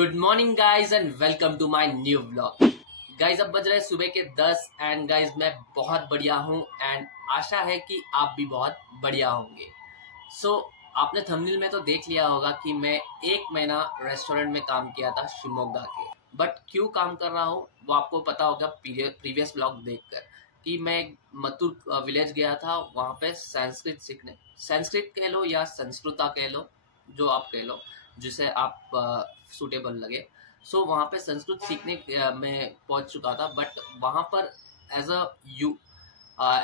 Good morning guys and welcome to my new vlog. Guys अब बज रहे सुबह के 10 एंड गाइज मैं बहुत बढ़िया हूँ एंड आशा है कि आप भी बहुत बढ़िया होंगे। सो आपने थंबनेल में तो देख लिया होगा कि मैं 1 महीना रेस्टोरेंट में काम किया था शिवमोगा के। बट क्यों काम कर रहा हूँ वो आपको पता होगा प्रीवियस ब्लॉग देखकर कि मैं मत्तूर विलेज गया था वहाँ पे संस्कृत सीखने। संस्कृत कह लो या संस्कृता कह लो, जो आप कह लो जिसे आप सूटेबल लगे। सो वहाँ पे संस्कृत सीखने में पहुँच चुका था। बट वहाँ पर एज अ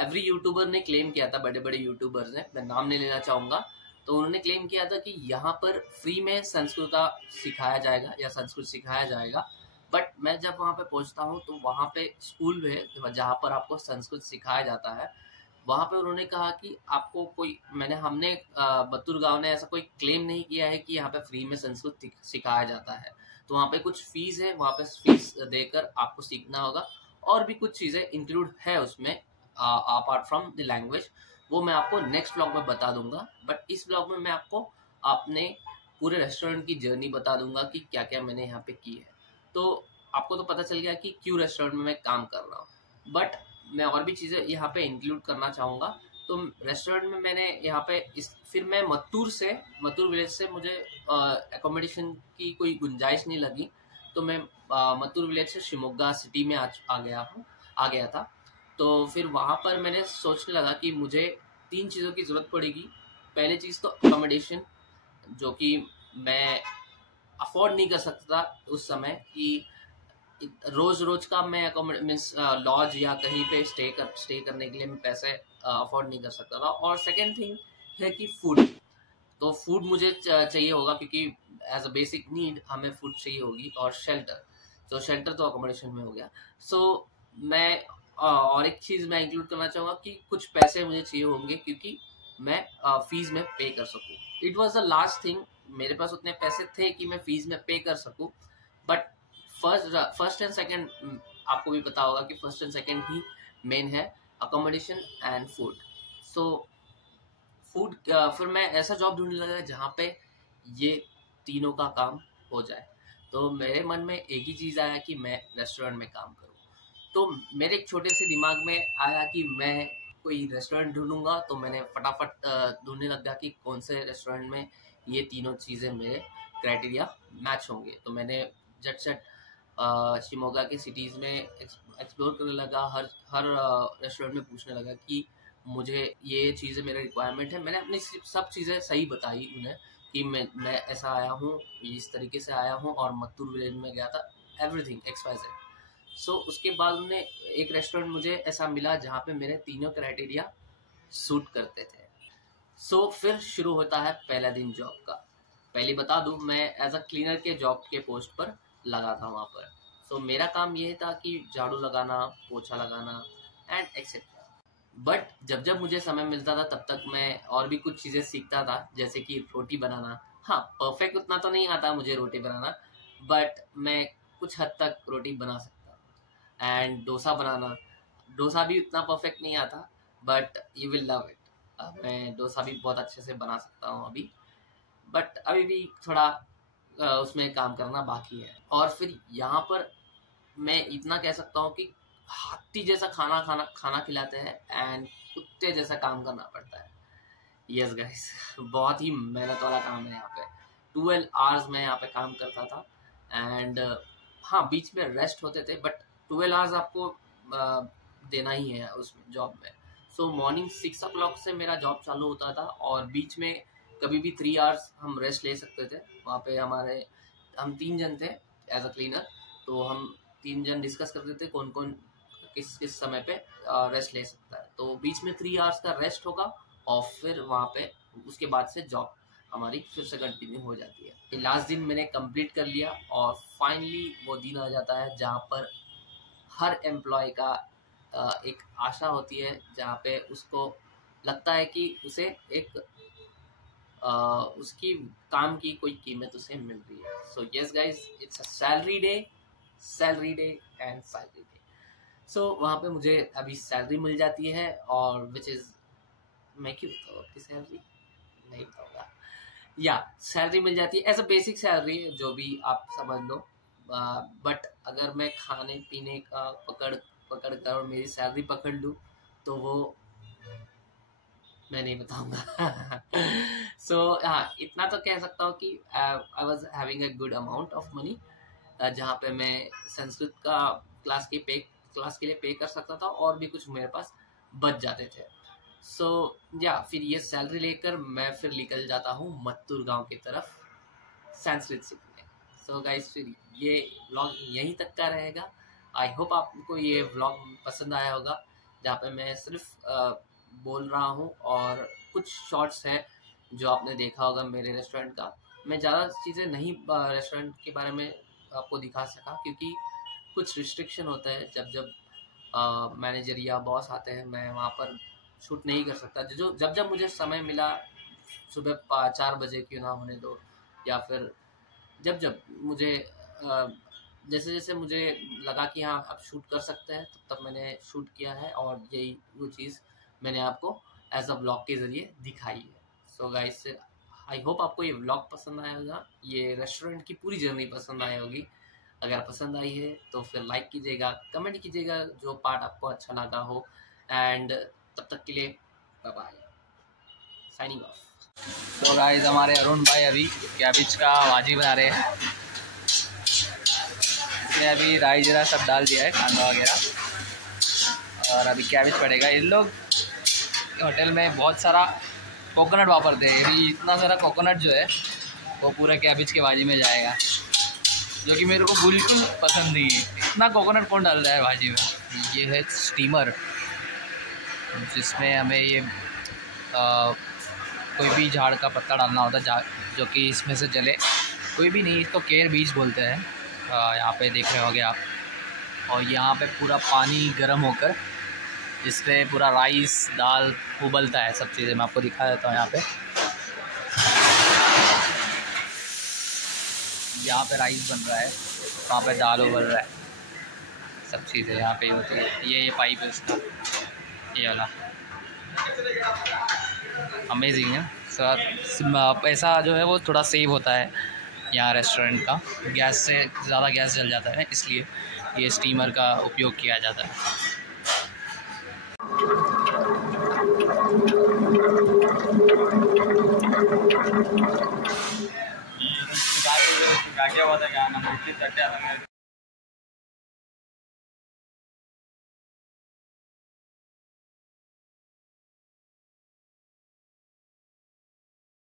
एवरी यूट्यूबर ने क्लेम किया था, बड़े बड़े यूट्यूबर्स ने, मैं नाम नहीं लेना चाहूँगा, तो उन्होंने क्लेम किया था कि यहाँ पर फ्री में संस्कृत सिखाया जाएगा या संस्कृत सिखाया जाएगा। बट मैं जब वहाँ पे पहुँचता हूँ तो वहाँ पे स्कूल है जहाँ पर आपको संस्कृत सिखाया जाता है। वहाँ पे उन्होंने कहा कि आपको कोई हमने बतूर गांव ने ऐसा कोई क्लेम नहीं किया है कि यहाँ पे फ्री में संस्कृत सिखाया जाता है। तो वहाँ पे कुछ फीस है, वहाँ पे फीस देकर आपको सीखना होगा और भी कुछ चीज़ें इंक्लूड है उसमें अपार्ट फ्रॉम द लैंग्वेज। वो मैं आपको नेक्स्ट ब्लॉग में बता दूंगा। बट इस ब्लॉग में मैं आपको अपने पूरे रेस्टोरेंट की जर्नी बता दूंगा कि क्या क्या मैंने यहाँ पे की है। तो आपको तो पता चल गया कि क्यों रेस्टोरेंट में मैं काम कर रहा हूँ। बट मैं और भी चीज़ें यहाँ पे इंक्लूड करना चाहूँगा। तो रेस्टोरेंट में मैंने यहाँ पे फिर मैं मत्तूर विलेज से मुझे एकोमोडेशन की कोई गुंजाइश नहीं लगी, तो मैं मत्तूर विलेज से शिवमोगा सिटी में आ गया था। तो फिर वहाँ पर मैंने सोचने लगा कि मुझे 3 चीज़ों की ज़रूरत पड़ेगी। पहली चीज़ तो अकोमोडेशन, जो कि मैं अफोर्ड नहीं कर सकता उस समय कि रोज का मैं मीन्स लॉज या कहीं पे स्टे करने के लिए मैं पैसे अफोर्ड नहीं कर सकता था। और सेकेंड थिंग है कि फूड, तो फूड मुझे चाहिए होगा क्योंकि एज अ बेसिक नीड हमें फूड चाहिए होगी। और शेल्टर, तो शेल्टर तो अकोमोडेशन में हो गया। सो मैं और एक चीज़ मैं इंक्लूड करना चाहूँगा कि कुछ पैसे मुझे चाहिए होंगे क्योंकि मैं फीस में पे कर सकूँ। It was the last thing, मेरे पास उतने पैसे थे कि मैं फीस में पे कर सकूँ। बट फर्स्ट एंड सेकंड आपको भी पता होगा कि फर्स्ट एंड सेकंड ही मेन है, accommodation and food. So food फिर मैं ऐसा जॉब ढूंढने लगा जहाँ पे ये तीनों का काम हो जाए। तो मेरे मन में एक ही चीज़ आया कि मैं रेस्टोरेंट में काम करूँ। तो मेरे एक छोटे से दिमाग में आया कि मैं कोई रेस्टोरेंट ढूंढूंगा। तो मैंने फटाफट ढूंढने लग गया कि कौन से रेस्टोरेंट में ये तीनों चीज़ें मेरे क्राइटेरिया मैच होंगे। तो मैंने झट शिवमोगा के सिटीज़ में एक्सप्लोर करने लगा, हर रेस्टोरेंट में पूछने लगा कि मुझे ये चीज़ें मेरा रिक्वायरमेंट है। मैंने अपनी सब चीज़ें सही बताई उन्हें कि मैं ऐसा आया हूँ, इस तरीके से आया हूँ और मत्तूर विलेज में गया था, एवरीथिंग XYZ। सो उसके बाद उन्हें एक रेस्टोरेंट मुझे ऐसा मिला जहाँ पे मेरे तीनों क्राइटेरिया सूट करते थे। सो फिर शुरू होता है पहला दिन जॉब का। पहले बता दूं, मैं एज अ क्लीनर के जॉब के पोस्ट पर लगा था वहाँ पर। सो मेरा काम ये था कि झाड़ू लगाना, पोछा लगाना एंड एक्सेट्रा। बट जब मुझे समय मिलता था तब तक मैं और भी कुछ चीज़ें सीखता था, जैसे कि रोटी बनाना। हाँ, परफेक्ट उतना तो नहीं आता मुझे रोटी बनाना, बट मैं कुछ हद तक रोटी बना सकता। एंड डोसा बनाना, डोसा भी उतना परफेक्ट नहीं आता, but you will love it. मैं डोसा भी बहुत अच्छे से बना सकता हूँ अभी, बट अभी भी थोड़ा उसमें काम करना बाकी है। और फिर यहाँ पर मैं इतना कह सकता हूँ कि हाथी जैसा खाना खिलाते हैं एंड कुत्ते जैसा काम करना पड़ता है। यस गाइस, बहुत ही मेहनत वाला काम है यहाँ पे। 12 आवर्स मैं यहाँ पे काम करता था एंड हाँ, बीच में रेस्ट होते थे, बट 12 आवर्स आपको देना ही है उस जॉब में। सो मॉर्निंग 6 o'clock से मेरा जॉब चालू होता था और बीच में कभी भी 3 आवर्स हम रेस्ट ले सकते थे। वहाँ पे हम 3 जन थे एज अ क्लीनर, तो हम 3 जन डिस्कस करते थे कौन कौन किस समय पे रेस्ट ले सकता है। तो बीच में 3 आवर्स का रेस्ट होगा और फिर वहाँ पे उसके बाद से जॉब हमारी फिर से कंटिन्यू हो जाती है। लास्ट दिन मैंने कंप्लीट कर लिया और फाइनली वो दिन आ जाता है जहाँ पर हर एम्प्लॉय का एक आशा होती है, जहाँ पे उसको लगता है कि उसे एक उसकी काम की कोई कीमत उसे मिल रही है। So yes guys, it's a salary day and salary day. So वहाँ पे मुझे अभी सैलरी मिल जाती है और विच इज़, मैं क्यों बताऊँ आपकी सैलरी, नहीं बताऊँगा। या सैलरी मिल जाती है, ऐसा बेसिक सैलरी है जो भी आप समझ लो। बट अगर मैं खाने पीने का पकड़ कर और मेरी सैलरी पकड़ लूँ तो वो मैं नहीं बताऊंगा। सो हाँ, इतना तो कह सकता हूँ कि I was having a good amount of money, जहाँ पे मैं संस्कृत का क्लास के लिए पे कर सकता था और भी कुछ मेरे पास बच जाते थे। सो या फिर ये सैलरी लेकर मैं फिर निकल जाता हूँ मत्तूर गांव की तरफ संस्कृत सीखने। सो गाइस, फिर ये व्लॉग यहीं तक का रहेगा। आई होप आपको ये व्लॉग पसंद आया होगा, जहाँ पे मैं सिर्फ बोल रहा हूँ और कुछ शॉर्ट्स हैं जो आपने देखा होगा मेरे रेस्टोरेंट का। मैं ज़्यादा चीज़ें नहीं रेस्टोरेंट के बारे में आपको दिखा सका, क्योंकि कुछ रिस्ट्रिक्शन होता है। जब मैनेजर या बॉस आते हैं, मैं वहाँ पर शूट नहीं कर सकता। जब मुझे समय मिला, सुबह 4 बजे क्यों ना होने दो, या फिर जब मुझे जैसे जैसे मुझे लगा कि हाँ अब शूट कर सकते हैं, तब मैंने शूट किया है, और यही वो चीज़ मैंने आपको एज अ व्लॉग के ज़रिए दिखाई है। सो गाइस, आई होप आपको ये व्लॉग पसंद आया होगा, ये रेस्टोरेंट की पूरी जर्नी पसंद आई होगी। अगर पसंद आई है तो फिर लाइक कीजिएगा, कमेंट कीजिएगा जो पार्ट आपको अच्छा लगा हो, एंड तब तक के लिए बाय बाय, साइनिंग ऑफ। तो गाइस, हमारे अरुण भाई अभी कैबिज का भाजी बना रहे हैं। इसने अभी राई जीरा सब डाल दिया है, कांदा वगैरह, और अभी कैबिज पड़ेगा। इन लोग होटल में बहुत सारा कोकोनट वापरते हैं, अभी इतना सारा कोकोनट जो है वो पूरा कैबिज के भाजी में जाएगा, जो कि मेरे को बिल्कुल पसंद नहीं है। इतना कोकोनट कौन डाल रहा है भाजी में। ये है स्टीमर, जिसमें हमें ये कोई भी झाड़ का पत्ता डालना होता है जो कि इसमें से जले। कोई भी नहीं, इसको केर बीज बोलते हैं। यहाँ पे देख रहे होगे आप। और यहाँ पे पूरा पानी गर्म होकर इस पर पूरा राइस दाल उबलता है, सब चीज़ें मैं आपको दिखा देता हूँ। यहाँ पे राइस बन रहा है, वहाँ पे दाल उबल रहा है, सब चीज़ें यहाँ पे होती है। ये पाइप है उसका, ये वाला। अमेजिंग है सर। पैसा जो है वो थोड़ा सेव होता है यहाँ रेस्टोरेंट का। गैस से ज़्यादा गैस जल जाता है, इसलिए ये स्टीमर का उपयोग किया जाता है।